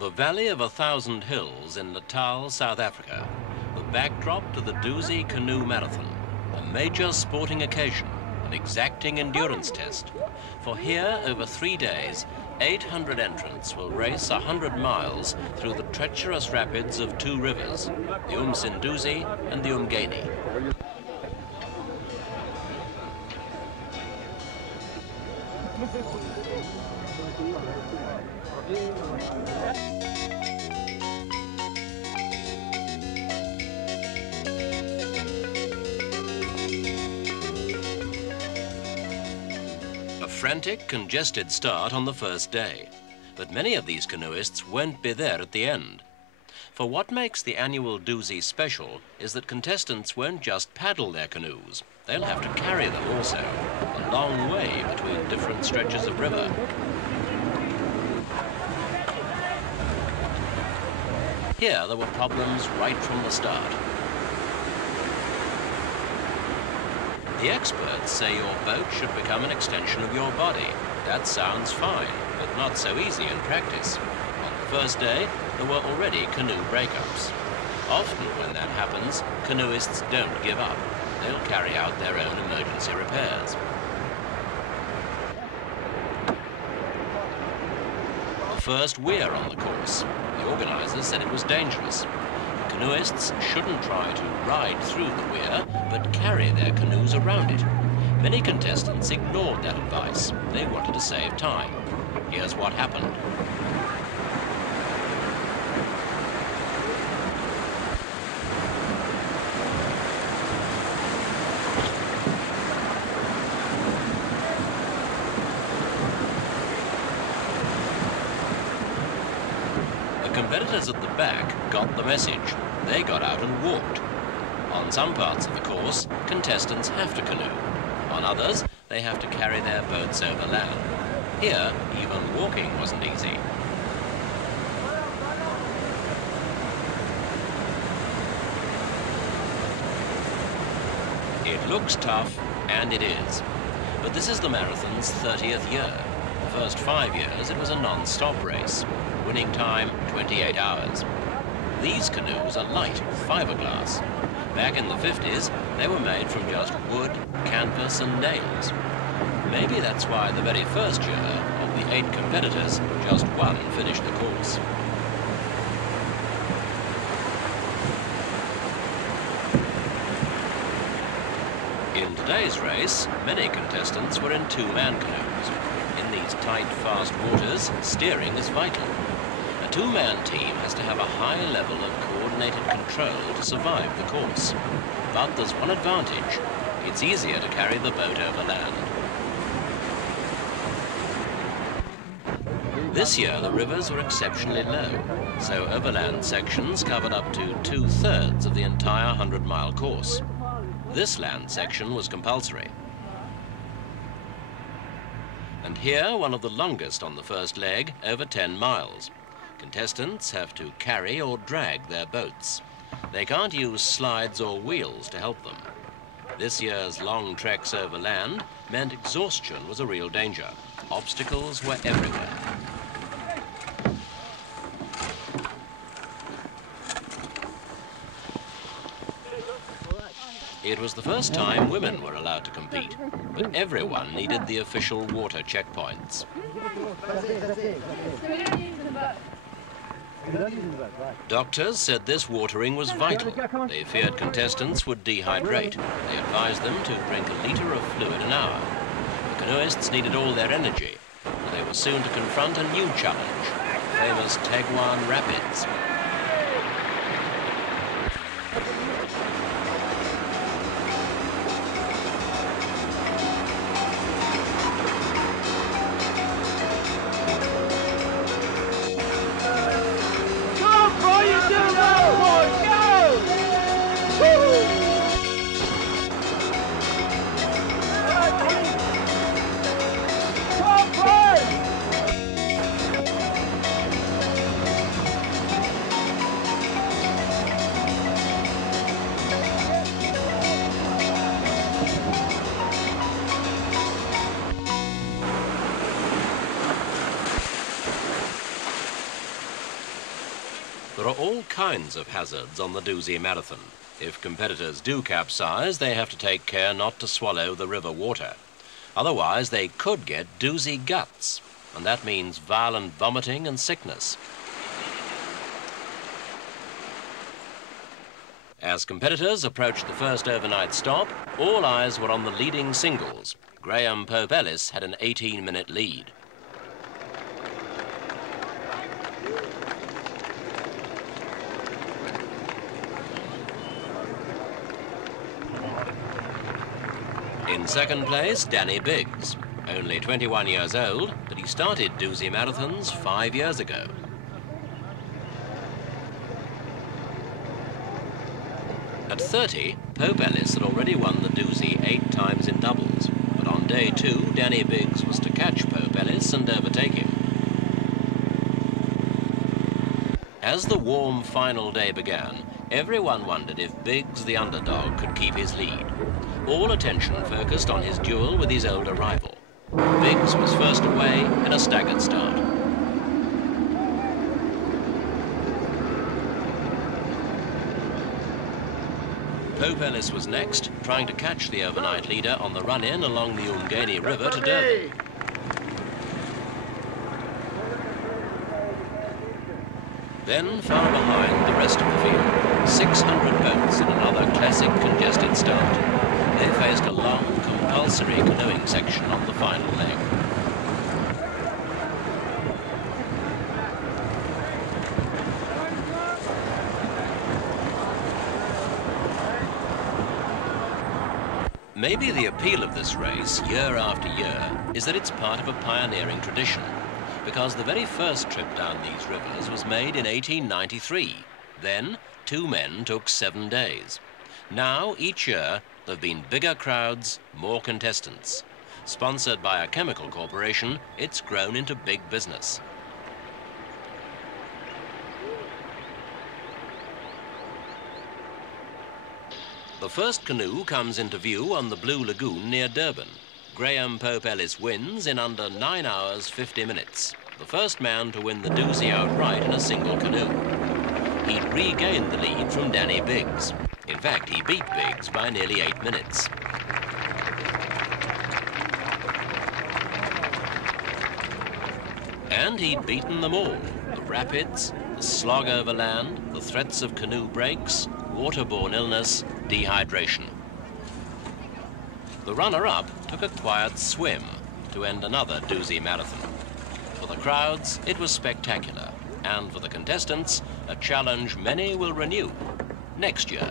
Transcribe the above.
The Valley of 1,000 Hills in Natal, South Africa, the backdrop to the Dusi Canoe Marathon, a major sporting occasion, an exacting endurance test. For here, over 3 days, 800 entrants will race 100 miles through the treacherous rapids of 2 rivers, the Umsinduzi and the Umgeni. A frantic, congested start on the first day, but many of these canoeists won't be there at the end. For what makes the annual Dusi special is that contestants won't just paddle their canoes, they'll have to carry them also, a long way between different stretches of river. Here there were problems right from the start. The experts say your boat should become an extension of your body. That sounds fine, but not so easy in practice. On the first day, there were already canoe breakups. Often when that happens, canoeists don't give up. They'll carry out their own emergency repairs. The first weir on the course. The organizers said it was dangerous. Canoeists shouldn't try to ride through the weir, but carry their canoes around it. Many contestants ignored that advice. They wanted to save time. Here's what happened. The competitors at the back got the message. They got out and walked. On some parts of the course, contestants have to canoe. On others, they have to carry their boats over land. Here, even walking wasn't easy. It looks tough, and it is. But this is the marathon's 30th year. The first 5 years, it was a non-stop race. Winning time, 28 hours. These canoes are light, fiberglass. Back in the 50s, they were made from just wood, canvas and nails. Maybe that's why the very first year, of the 8 competitors, just 1 finished the course. In today's race, many contestants were in 2-man canoes. In these tight, fast waters, steering is vital. A 2-man team has to have a high level of coordinated control to survive the course. But there's one advantage. It's easier to carry the boat over land. This year, the rivers were exceptionally low, so overland sections covered up to 2/3 of the entire 100-mile course. This land section was compulsory. And here, one of the longest on the first leg, over 10 miles. Contestants have to carry or drag their boats. They can't use slides or wheels to help them. This year's long treks over land meant exhaustion was a real danger. Obstacles were everywhere. It was the first time women were allowed to compete, but everyone needed the official water checkpoints. Doctors said this watering was vital. They feared contestants would dehydrate. They advised them to drink a litre of fluid an hour. The canoeists needed all their energy, and they were soon to confront a new challenge, the famous Teguan Rapids. There are all kinds of hazards on the Dusi Marathon. If competitors do capsize, they have to take care not to swallow the river water. Otherwise, they could get Dusi guts, and that means violent vomiting and sickness. As competitors approached the first overnight stop, all eyes were on the leading singles. Graham Pope-Ellis had an 18-minute lead. In second place, Danny Biggs. Only 21 years old, but he started Dusi Marathons 5 years ago. At 30, Pope-Ellis had already won the Dusi 8 times in doubles, but on day 2, Danny Biggs was to catch Pope-Ellis and overtake him. As the warm final day began, everyone wondered if Biggs, the underdog, could keep his lead. All attention focused on his duel with his older rival. Biggs was first away in a staggered start. Pope-Ellis was next, trying to catch the overnight leader on the run-in along the Umgeni River to Durban. Then, far behind the rest of the field, 600 boats in another classic congested start. They faced a long, compulsory canoeing section on the final leg. Maybe the appeal of this race, year after year, is that it's part of a pioneering tradition, because the very first trip down these rivers was made in 1893. Then, 2 men took 7 days. Now, each year, there have been bigger crowds, more contestants. Sponsored by a chemical corporation, it's grown into big business. The first canoe comes into view on the Blue Lagoon near Durban. Graham Pope-Ellis wins in under 9 hours 50 minutes. The first man to win the Dusi outright in a single canoe. He'd regained the lead from Danny Biggs. In fact, he beat Biggs by nearly 8 minutes. And he'd beaten them all. The rapids, the slog over land, the threats of canoe breaks, waterborne illness, dehydration. The runner-up took a quiet swim to end another Dusi Marathon. For the crowds, it was spectacular, and for the contestants, a challenge many will renew next year.